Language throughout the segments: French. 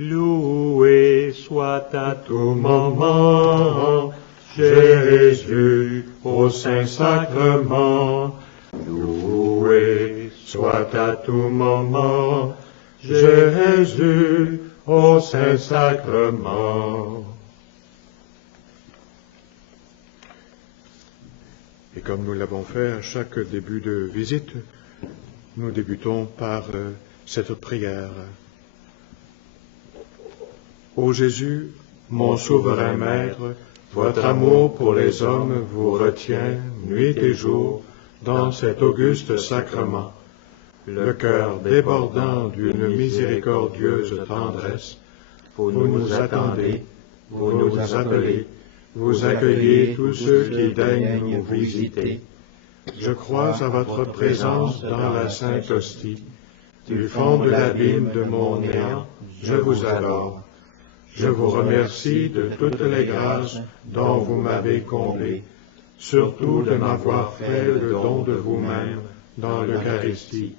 Loué soit à tout moment, Jésus, au Saint-Sacrement. Loué soit à tout moment, Jésus, au Saint-Sacrement. Et comme nous l'avons fait à chaque début de visite, nous débutons par cette prière. Ô Jésus, mon souverain Maître, votre amour pour les hommes vous retient nuit et jour dans cet auguste sacrement. Le cœur débordant d'une miséricordieuse tendresse, vous nous attendez, vous nous appelez, vous accueillez tous ceux qui daignent nous visiter. Je crois à votre présence dans la Sainte Hostie. Du fond de l'abîme de mon néant, je vous adore. Je vous remercie de toutes les grâces dont vous m'avez comblé, surtout de m'avoir fait le don de vous-même dans l'Eucharistie,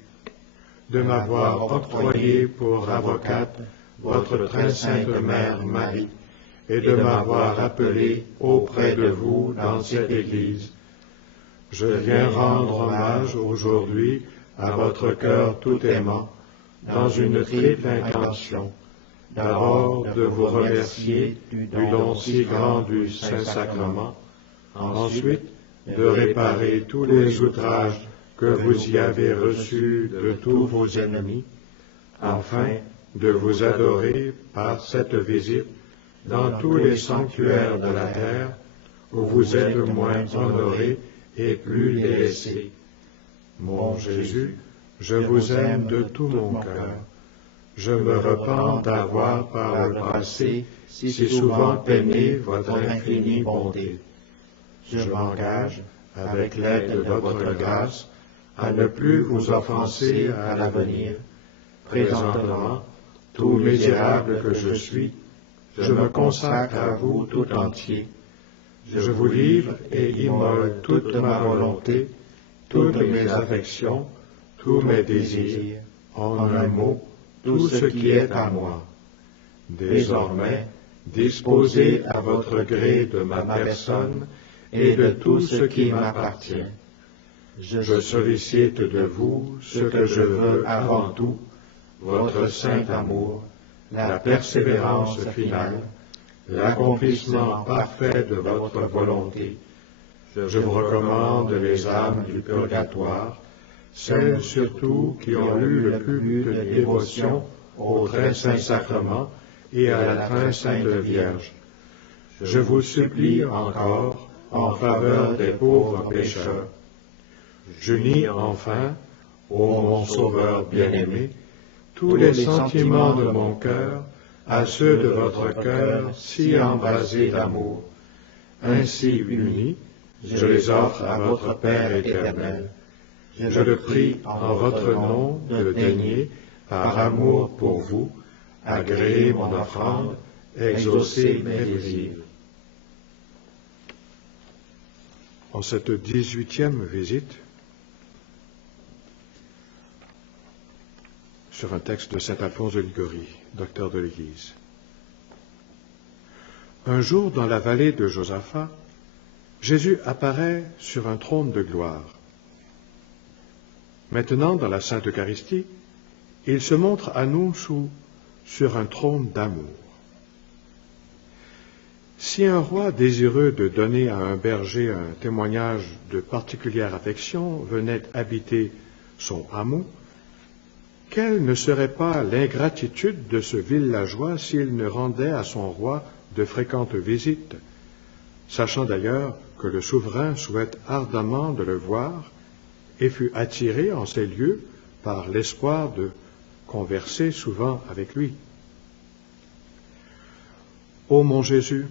de m'avoir octroyé pour avocate votre très sainte Mère Marie, et de m'avoir appelé auprès de vous dans cette Église. Je viens rendre hommage aujourd'hui à votre cœur tout aimant, dans une triple intention. D'abord, de vous remercier du don si grand du Saint-Sacrement. Ensuite, de réparer tous les outrages que vous y avez reçus de tous vos ennemis. Enfin, de vous adorer par cette visite dans tous les sanctuaires de la terre où vous êtes moins honorés et plus délaissés. Mon Jésus, je vous aime de tout mon cœur. Je me repens d'avoir par le passé si souvent aimé votre infinie bonté. Je m'engage, avec l'aide de votre grâce, à ne plus vous offenser à l'avenir. Présentement, tout misérable que je suis, je me consacre à vous tout entier. Je vous livre et immole toute ma volonté, toutes mes affections, tous mes désirs, en un mot, tout ce qui est à moi. Désormais, disposez à votre gré de ma personne et de tout ce qui m'appartient. Je sollicite de vous ce que je veux avant tout, votre saint amour, la persévérance finale, l'accomplissement parfait de votre volonté. Je vous recommande les âmes du purgatoire, celles surtout qui ont eu le plus de dévotion au très saint sacrement et à la très sainte Vierge. Je vous supplie encore en faveur des pauvres pécheurs. J'unis enfin, ô mon Sauveur bien-aimé, tous les sentiments de mon cœur à ceux de votre cœur si embrasé d'amour. Ainsi unis, je les offre à votre Père éternel. Je le prie en votre nom de daigner, par amour pour vous, agréer mon offrande, exaucer mes désirs. En cette 18e visite, sur un texte de saint Alphonse de Liguori, docteur de l'Église. Un jour, dans la vallée de Josaphat, Jésus apparaît sur un trône de gloire. Maintenant, dans la Sainte Eucharistie, il se montre à nous sur un trône d'amour. Si un roi désireux de donner à un berger un témoignage de particulière affection venait habiter son hameau, quelle ne serait pas l'ingratitude de ce villageois s'il ne rendait à son roi de fréquentes visites, sachant d'ailleurs que le souverain souhaite ardemment de le voir et fut attiré en ces lieux par l'espoir de converser souvent avec lui. Ô mon Jésus,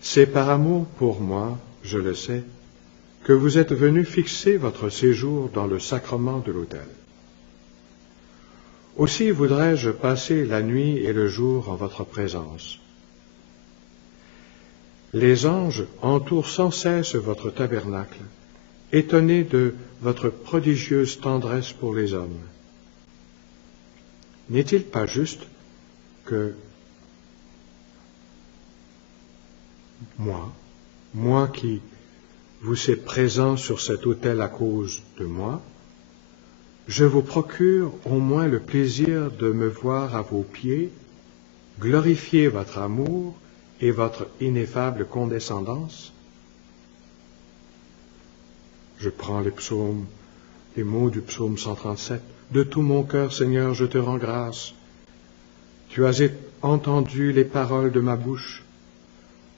c'est par amour pour moi, je le sais, que vous êtes venu fixer votre séjour dans le sacrement de l'autel. Aussi voudrais-je passer la nuit et le jour en votre présence. Les anges entourent sans cesse votre tabernacle, étonnés de votre prodigieuse tendresse pour les hommes. N'est-il pas juste que moi qui vous êtes présent sur cet autel à cause de moi, je vous procure au moins le plaisir de me voir à vos pieds, glorifier votre amour et votre ineffable condescendance. Je prends les mots du psaume 137. De tout mon cœur, Seigneur, je te rends grâce. Tu as entendu les paroles de ma bouche.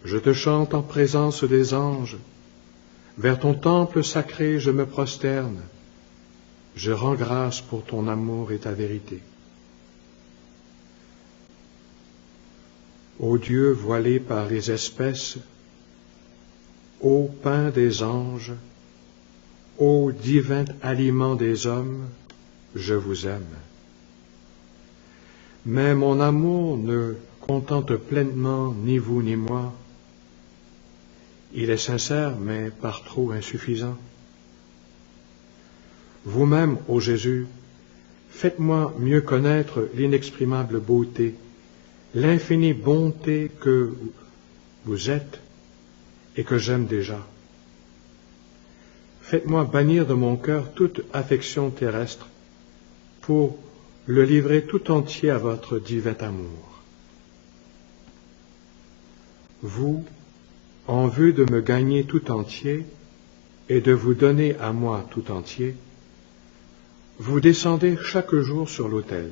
Je te chante en présence des anges. Vers ton temple sacré, je me prosterne. Je rends grâce pour ton amour et ta vérité. Ô Dieu voilé par les espèces, ô pain des anges, ô divin aliment des hommes, je vous aime. Mais mon amour ne contente pleinement ni vous ni moi. Il est sincère, mais par trop insuffisant. Vous-même, ô Jésus, faites-moi mieux connaître l'inexprimable beauté, l'infinie bonté que vous êtes et que j'aime déjà. Faites-moi bannir de mon cœur toute affection terrestre pour le livrer tout entier à votre divin amour. Vous, en vue de me gagner tout entier et de vous donner à moi tout entier, vous descendez chaque jour sur l'autel.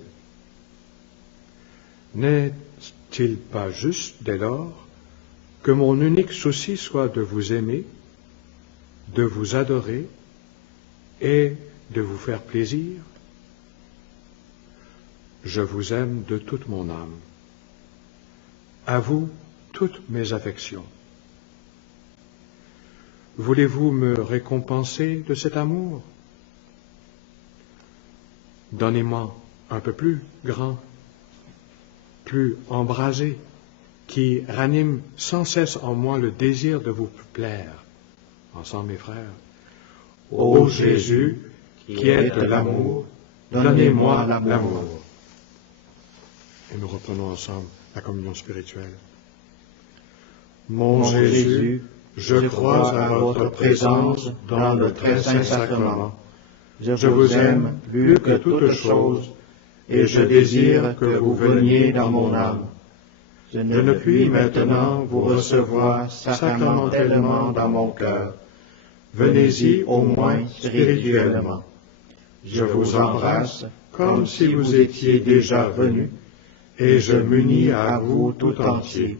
N'est-il pas juste, dès lors, que mon unique souci soit de vous aimer, de vous adorer et de vous faire plaisir? Je vous aime de toute mon âme. À vous, toutes mes affections. Voulez-vous me récompenser de cet amour? Donnez-moi un peu plus grand, plus embrasé, qui ranime sans cesse en moi le désir de vous plaire. Ensemble, mes frères. Ô Jésus, qui êtes l'amour, donnez-moi l'amour. Et nous reprenons ensemble la communion spirituelle. Mon Jésus, je crois à votre présence dans le très saint sacrement. Je vous aime plus que toute chose, et je désire que vous veniez dans mon âme. Je ne puis maintenant vous recevoir sacramentellement dans mon cœur. Venez-y au moins spirituellement. Je vous embrasse comme si vous étiez déjà venu, et je m'unis à vous tout entier.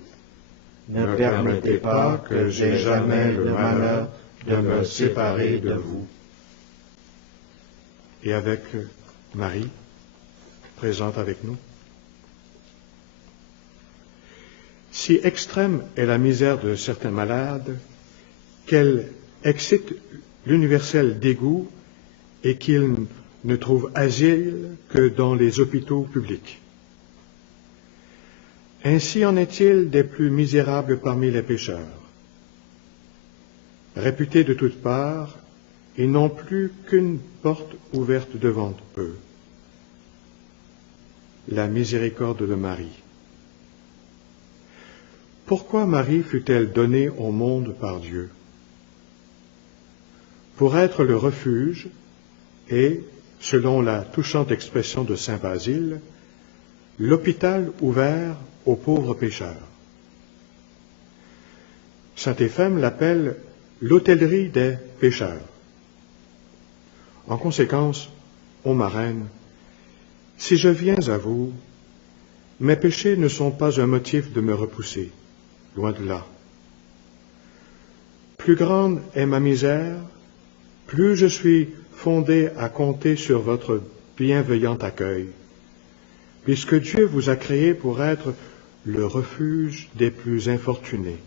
Ne permettez pas que j'aie jamais le malheur de me séparer de vous. Et avec Marie, présente avec nous. Si extrême est la misère de certains malades, qu'elle excite l'universel dégoût et qu'ils ne trouvent asile que dans les hôpitaux publics. Ainsi en est-il des plus misérables parmi les pécheurs. Réputés de toutes parts, ils n'ont plus qu'une porte ouverte devant eux. La miséricorde de Marie. Pourquoi Marie fut-elle donnée au monde par Dieu? Pour être le refuge et, selon la touchante expression de saint Basile, l'hôpital ouvert aux pauvres pécheurs. Saint Éphème l'appelle l'hôtellerie des pécheurs. En conséquence, ô ma reine, si je viens à vous, mes péchés ne sont pas un motif de me repousser, loin de là. Plus grande est ma misère, plus je suis fondé à compter sur votre bienveillant accueil, puisque Dieu vous a créé pour être le refuge des plus infortunés.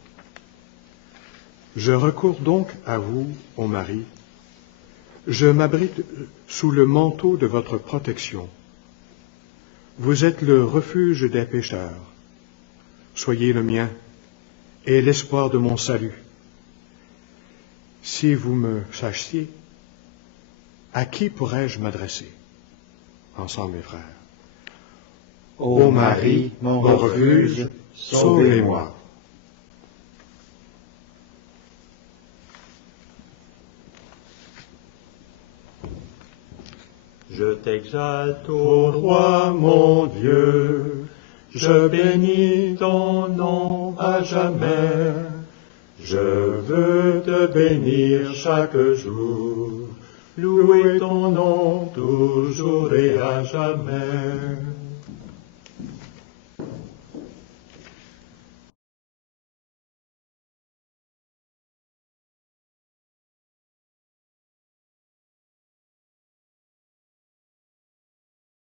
Je recours donc à vous, ô Marie. Je m'abrite sous le manteau de votre protection. Vous êtes le refuge des pécheurs. Soyez le mien et l'espoir de mon salut. Si vous me sachiez, à qui pourrais-je m'adresser? Ensemble, mes frères. Ô Marie, mon refuge, sauvez-moi. Je t'exalte, ô roi mon Dieu, je bénis ton nom à jamais. Je veux te bénir chaque jour, louer ton nom toujours et à jamais.